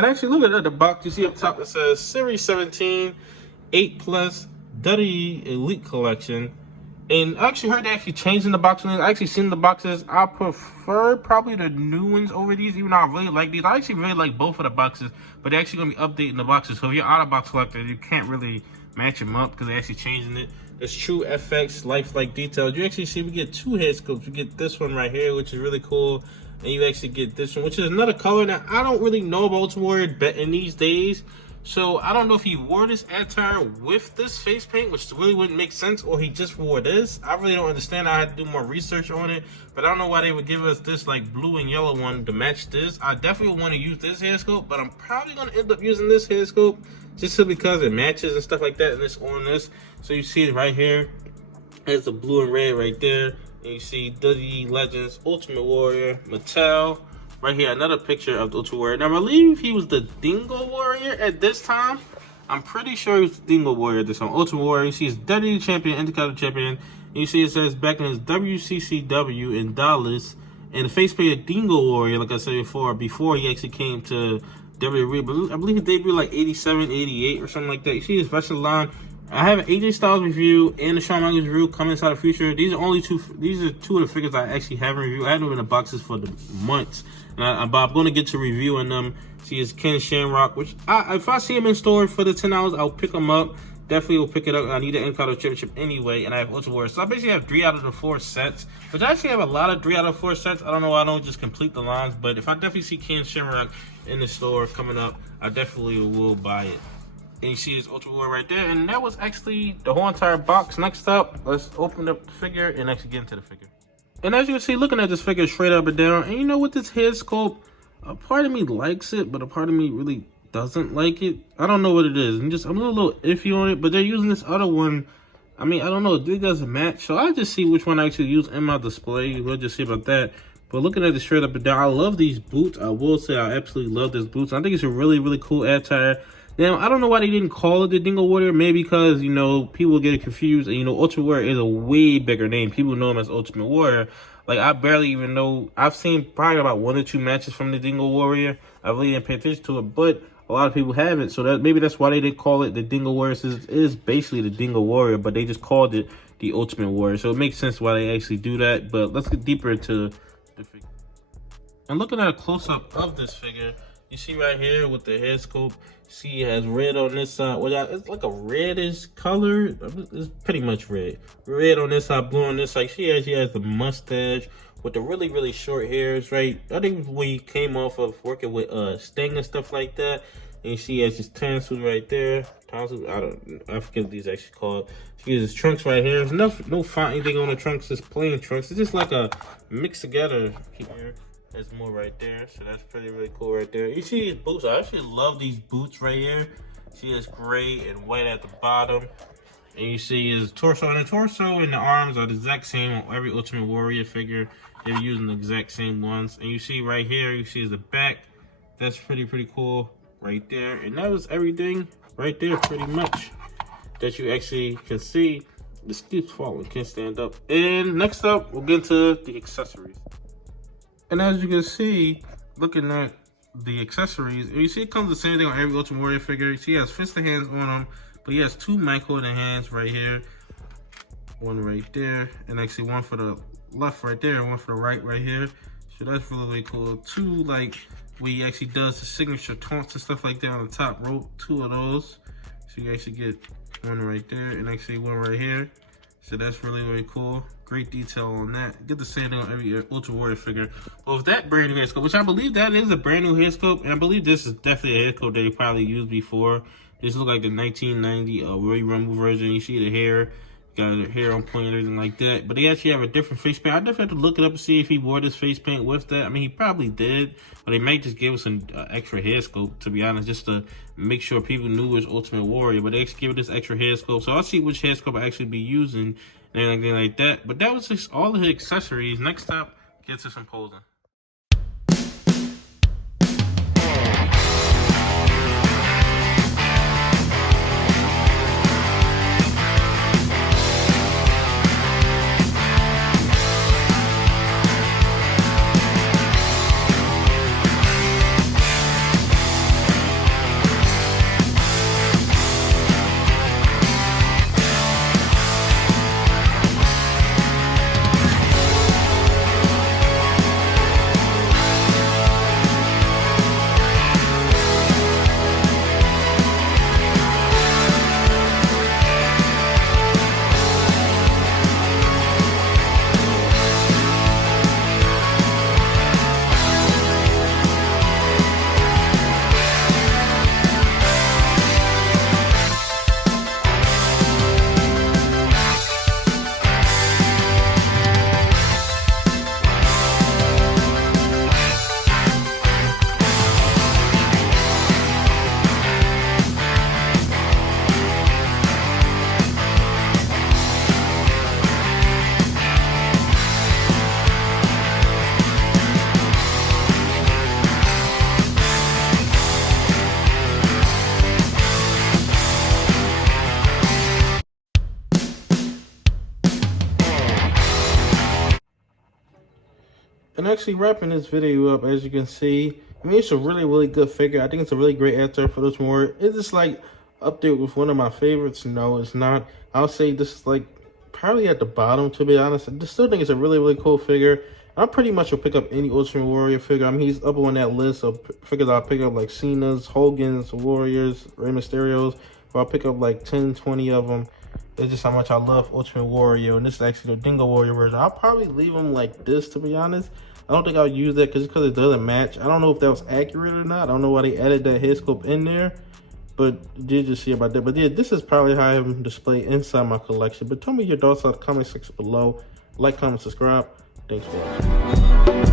And actually, look at the box. You see up top it says Series 17, 8 Plus, WWE Elite Collection. And I actually heard they actually changing the box. I actually seen the boxes. I prefer probably the new ones over these, even though I really like these. I actually really like both of the boxes, but they're actually going to be updating the boxes. So if you're out of box collector, you can't really match them up because they're actually changing it. There's true FX, lifelike details. You actually see we get two head sculpts. We get this one right here, which is really cool. And you actually get this one, which is another color that I don't really know about Ultimate Warrior in these days. So I don't know if he wore this attire with this face paint, which really wouldn't make sense, or he just wore this. I really don't understand. I had to do more research on it, but I don't know why they would give us this like blue and yellow one to match this. I definitely want to use this hair sculpt, but I'm probably going to end up using this hair sculpt just simply because it matches and stuff like that, and it's on this. So you see it right here. There's the blue and red right there. And you see WWE Legends, Ultimate Warrior, Mattel. Right here, another picture of the Ultimate Warrior. Now, I believe he was the Dingo Warrior at this time. I'm pretty sure he was the Dingo Warrior at this time. Ultimate Warrior. You see his WWE Champion, Intercontinental Champion. And you see it says back in his WCCW in Dallas. And the face painted Dingo Warrior, like I said before he actually came to WWE. I believe he debuted like 87, 88 or something like that. You see his wrestling line. I have an AJ Styles review and the Shawn Michaels review coming inside the future. These are two of the figures I actually haven't reviewed. I haven't been in the boxes for the months. But I'm going to get to reviewing them. See his Ken Shamrock, which if I see him in store for the $10, I'll pick him up. Definitely will pick it up. I need an Intercontinental Championship anyway, and I have Ultimate Warrior. So I basically have 3 out of the 4 sets, which I actually have a lot of 3 out of 4 sets. I don't know why I don't just complete the lines, but if I definitely see Ken Shamrock in the store coming up, I definitely will buy it. And you see his Ultimate Warrior right there, and that was actually the whole entire box. Next up, let's open up the figure and actually get into the figure. And as you can see, looking at this figure straight up and down, and you know, with this head sculpt, a part of me likes it, but a part of me really doesn't like it. I don't know what it is. I'm a little iffy on it, but they're using this other one. I mean, I don't know. It doesn't match. So I'll just see which one I actually use in my display. We'll just see about that. But looking at it straight up and down, I love these boots. I will say I absolutely love this boots. I think it's a really, really cool attire. Now, I don't know why they didn't call it the Dingo Warrior. Maybe because, you know, people get it confused. And, you know, Ultimate Warrior is a way bigger name. People know him as Ultimate Warrior. Like, I barely even know. I've seen probably about 1 or 2 matches from the Dingo Warrior. I really didn't pay attention to it. But a lot of people haven't. So maybe that's why they didn't call it the Dingo Warrior. It is basically the Dingo Warrior. But they just called it the Ultimate Warrior. So it makes sense why they actually do that. But let's get deeper into the figure. And looking at a close-up of this figure, you see right here with the head sculpt, see it has red on this side. Well, it's like a reddish color. It's pretty much red. Red on this side, blue on this side. She actually has the mustache with the really, really short hairs, right? I think when he came off of working with Sting and stuff like that. And she has his tonsils right there. Tonsils, I forget what these actually called. She has his trunks right here. There's no font anything on the trunks, just plain trunks. It's just like a mix together here. There's more right there, so that's pretty really cool right there. You see his boots. I actually love these boots right here. See his gray and white at the bottom. And you see his torso. And the torso and the arms are the exact same on every Ultimate Warrior figure. They're using the exact same ones. And you see right here, you see the back. That's pretty cool right there. And that was everything right there pretty much that you actually can see. This keeps falling, can't stand up. And next up, we'll get into the accessories. And as you can see, looking at the accessories, you see it comes the same thing on every Ultimate Warrior figure. You see he has fisted hands on him, but he has 2 mic holding hands right here. One right there, and actually one for the left right there, and one for the right here. So that's really, really cool. 2, like, where he actually does the signature taunts and stuff like that on the top rope. 2 of those. So you actually get one right there, and actually one right here. So that's really, really cool. Great detail on that. Get the same thing on every Ultimate Warrior figure. But with that brand new hair sculpt, which I believe that is a brand new hair sculpt, and I believe this is definitely a hair sculpt that they probably used before. This looks like the 1990 Royal Rumble version. You see the hair, got the hair on point and everything like that. But they actually have a different face paint. I definitely have to look it up and see if he wore this face paint with that. I mean, he probably did, but they might just give us an extra hair sculpt, to be honest, just to make sure people knew it was Ultimate Warrior. But they actually give it this extra hair sculpt. So I'll see which hair sculpt I actually be using and anything like that. But that was just all of the accessories. Next up, get to some posing. And actually wrapping this video up, as you can see, I mean, it's a really good figure. I think it's a really great answer for this Warrior. Is this like up there with one of my favorites? No, it's not. I'll say this is like probably at the bottom, to be honest. I still think it's a really cool figure. I pretty much will pick up any Ultimate Warrior figure. I mean, he's up on that list of figures I'll pick up, like Cena's, Hogan's, Warriors, Rey Mysterio's. Or I'll pick up like 10, 20 of them. It's just how much I love Ultimate Warrior. And this is actually the Dingo Warrior version. I'll probably leave him like this, to be honest. I don't think I'll use that because it doesn't match. I don't know if that was accurate or not. I don't know why they added that head sculpt in there. But did you see about that? But yeah, this is probably how I have them displayed inside my collection. But tell me your thoughts in the comment section below. Like, comment, subscribe. Thanks for watching.